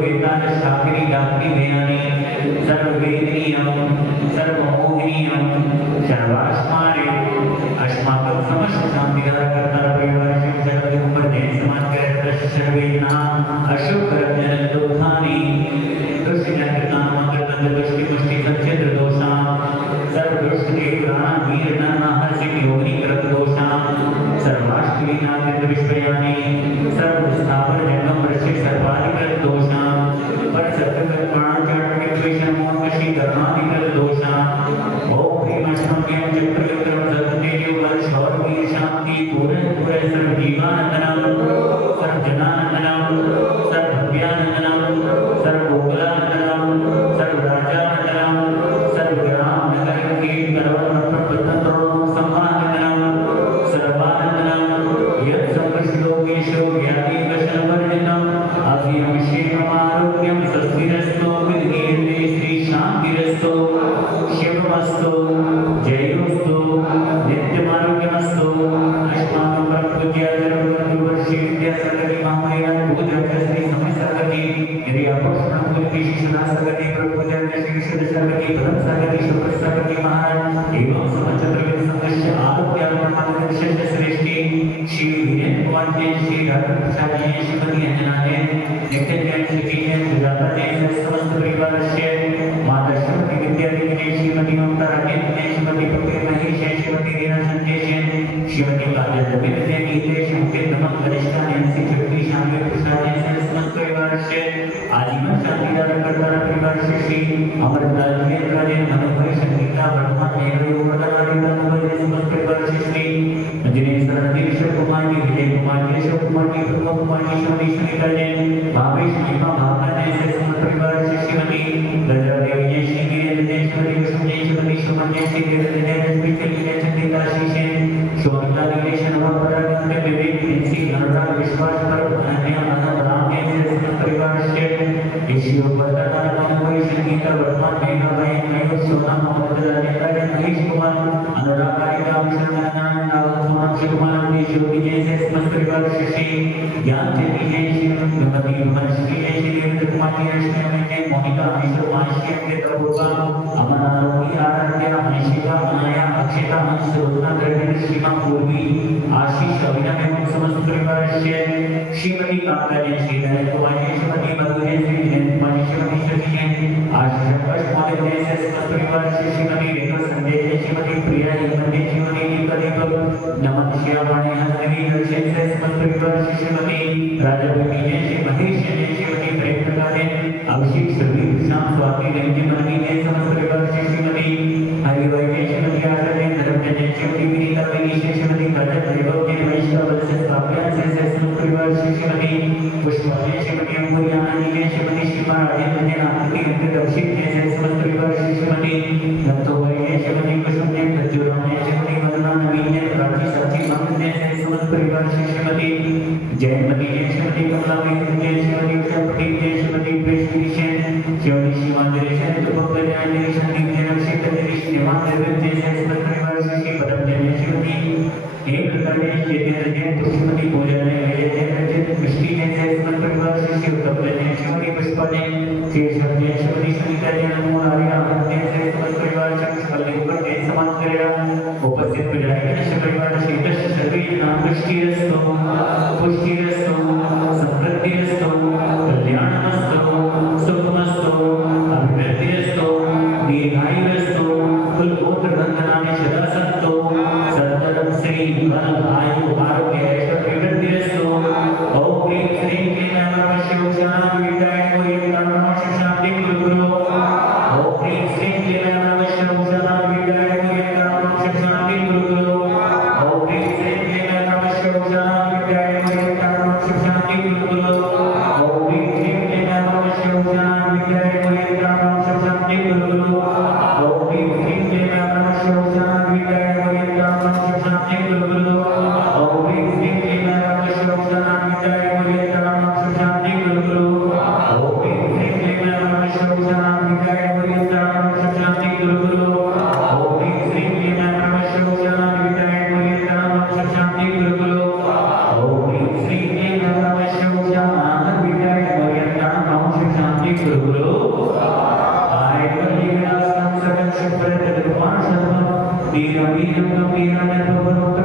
वेदांत शास्त्री दात्री वेदानी सर्ववेदनीयं सर्वमोहनीयं सर्वास्मारे अस्माकं समस्त शांतिदायकर्ता परिवार शिव जगत ऊपर जैन समाज के रक्त सर्वेना अशुभ रत्न दोषानि दुष्टजनता मंगल बंद दुष्टि मुष्टि संचित दोषा सर्व दुष्ट के प्राण वीर नर सिंह योगिनी कृत दोषा सर्वाष्टमी नाथ विश्वयानी सर्व स्थावर जन्म वृश्चिक सर्वाधिकृत दोषा पर सत्य प्राण चाट विश्वेशन मोहशी धर्माधिकृत दोषा ओम भीम अष्टम्यं चक्रयुक्तम सत्तेजो बल शौर वीर शांति पूर्ण पूर्ण सर्व जीवानंदनम सर्व जनानंदनम सर्व भव्यानंदनम सर्व गोकुलानंदनम सर्व राजानंदनम सर्व ग्राम नगर के करोड़ प्रपतन सम्मानंदनम सर्वानंदनम यत् संकृष्टोगेशो ज्ञाति वशनवर्जितम अभिषेकम आरोग्यम स्वस्तिरस्तो विदीर्णे श्री शांतिरस्तो शिवमस्तो जयोस्तो नित्यमारोग्यमस्तो अस्माकं परमपूज्य जगद्गुरुवर्षि विद्यासागरी महामहिमा पूज्य श्री समसागरी यदि अपोषण पूज्य शिशुनासागरी प्रपूज्य श्री शिवसागरी परमसागरी शुभसागरी महाराज एवं समचंद्र संघर्ष आरोग्य श्रेष्ठी श्री वीरेंद्र कुमार जी श्री राधा प्रसाद जी श्रीमती अंजना जी नित्य जैन श्री जैन सुजाता जी समस्त परिवार से माता श्रीमती विद्यादेवी जी श्रीमती ममता राजेश जी श्रीमती पटेल महेश जी श्रीमती रीना संजय जी श्रीमती काजल रविंद्र जी नीलेश मुकेश नमक वरिष्ठा नैन्सी चौधरी शामिल प्रसाद जी समस्त परिवार से आजीवन शांतिदार करतार परिवार से श्री अमरलाल जी राजे मनोहर संगीता वर्धमान नेहरू वर्धमान नंबर समस्त परिवार से श्री दिनेश रणधीर कुमार जी विजय कुमार जी अशोक कुमार जी प्रमोद कुमार जी शोनी सुनीता जी भावेश महिमा भावना जी समस्त परिवार से श्रीमती गजरा देवी जी श्री वीरेंद्र जी श्रीमती विष्णु जी श्रीमती सुमन जी श्री वीरेंद्र जी रश्मि जी चंद्रिका श्री शोभिता दिनेश नवपराग विवेक प्रिंसी अनुराग विश्वास पर अनन्या आनंद राम जी समस्त परिवार से ईश्वर वर्धना मनोहर संगीता वर्धमान मेघा बहन मयूर सोना मोहम्मद राजेंद्र जी महेश कुमार अनुराग राम शरण शिवकुमार जी ज्योति जैसे समस्त परिवार श्री ज्ञान देवी जय श्रीमती भुवनश्री जय श्री वीरेंद्र कुमार जी रश्मि जय मोनिका मिश्र मानसी के प्रभुका अमन आरोही आराध्या अनिशिका अनाया अक्षिता अंश रोजना द्रविड़ सीमा पूर्वी आशीष अभिनव एवं समस्त परिवार से श्रीमती कांता जय श्री नरेंद्र कुमार जी श्रीमती मधु जय श्री जयंत कुमार जी श्रीमती शशि जय आशीष अष्टमाल जय से समस्त परिवार से श्रीमती रेखा संजय जय श्रीमती प्रिया हिमंत जय श्रीमती दीपा दीपक नमन श्यामणी हंसदेवी दर्शन से समस्त परिवार से श्रीमती राजभूमि जय श्री महेश जय श्रीमती प्रेम प्रकाश अभिषेक सुरभि शाम स्वाति रंजी मनी जय समस्त परिवार से श्रीमती हरिवाई जय श्रीमती आशा जय धर्म जय श्रीमती विनीता विनीश श्रीमती काजल वैभव जय वैष्णव वत्स काव्या से समस्त परिवार से श्रीमती पुष्पा जय श्रीमती अंकुरियाना जय श्रीमती शिवा राजेंद्र जय आकृति अंकित अभिषेक जय समस्त परिवार से श्रीमती दत्तोबाई जय श्रीमती कुसुम जय खजूराम जय श्रीमती वंदना नवीन जय प्राची सची मंगल जय समस्त परिवार से श्रीमती जयमती जय श्रीमती कमला जय श्रीमती उषा पटेल जय श्रीमती प्रेषी श्रीमती शिवांजलि जय भक्त जय संदीप जय रक्षित जय श्रीमान जय समस्त परिवार से श्री पदम जय श्रीमती एक प्रकार जय चेतन जय श्रीमती पूजा जय जय मिष्टी जय समस्त परिवार से श्री उत्तम जय श्रीमती पुष्पा जय श्री जय श्रीमती सुनीता जय नमो नारायण जय समस्त परिवार से कल ऊपर जय समाज करेगा उपस्थित विधायक श्री परिवार से सर्वे नाम पुष्टिरस्तु पुष्टिरस्तु समृद्धिरस्तु कल्याणमस्तु सुखमस्तु अभिवृद्धिरस्तु दीर्घायुरस्तु कुलगोत्र वंदनानि सदा सन्तु सततं श्री बल आयु आरोग्य ऐश्वर्य वृद्धिरस्तु ओम ह्रीं श्रीं क्लीं नमः शिवाय विद्याय गोये नमः शांति गुरु ओम ह्रीं श्रीं क्लीं नमः शिवाय विद्याय गोये नमः शांति गुरु ओम ह्रीं श्रीं क्लीं नमः शिवाय विद्याय गोये नमः शांति गुरु ओम ह्रीं श्रीं क्लीं नमः शिवाय विद्याय गोये नमः शांति गुरु ओम ह्रीं श्रीं क्लीं नमः शिवाय विद्याय गोये नमः शांति गुरु ओम ह्रीं श्रीं क्लीं नमः शिवाय विद्याय गोये नमः शांति गुरु ओम ह्रीं श्रीं क्लीं नमः शिवाय विद्याय गोये नमः शांति गुरु ओम ह्रीं श्रीं क्लीं नमः शिवाय विद्याय गोये नमः शांति गुरु ओम ह्रीं श्रीं क्लीं नमः शिवाय विद्याय गोये नमः गुरु आय वल्ली विलासम सकल सुप्रत कृपाण सर्व वीर वीर वीर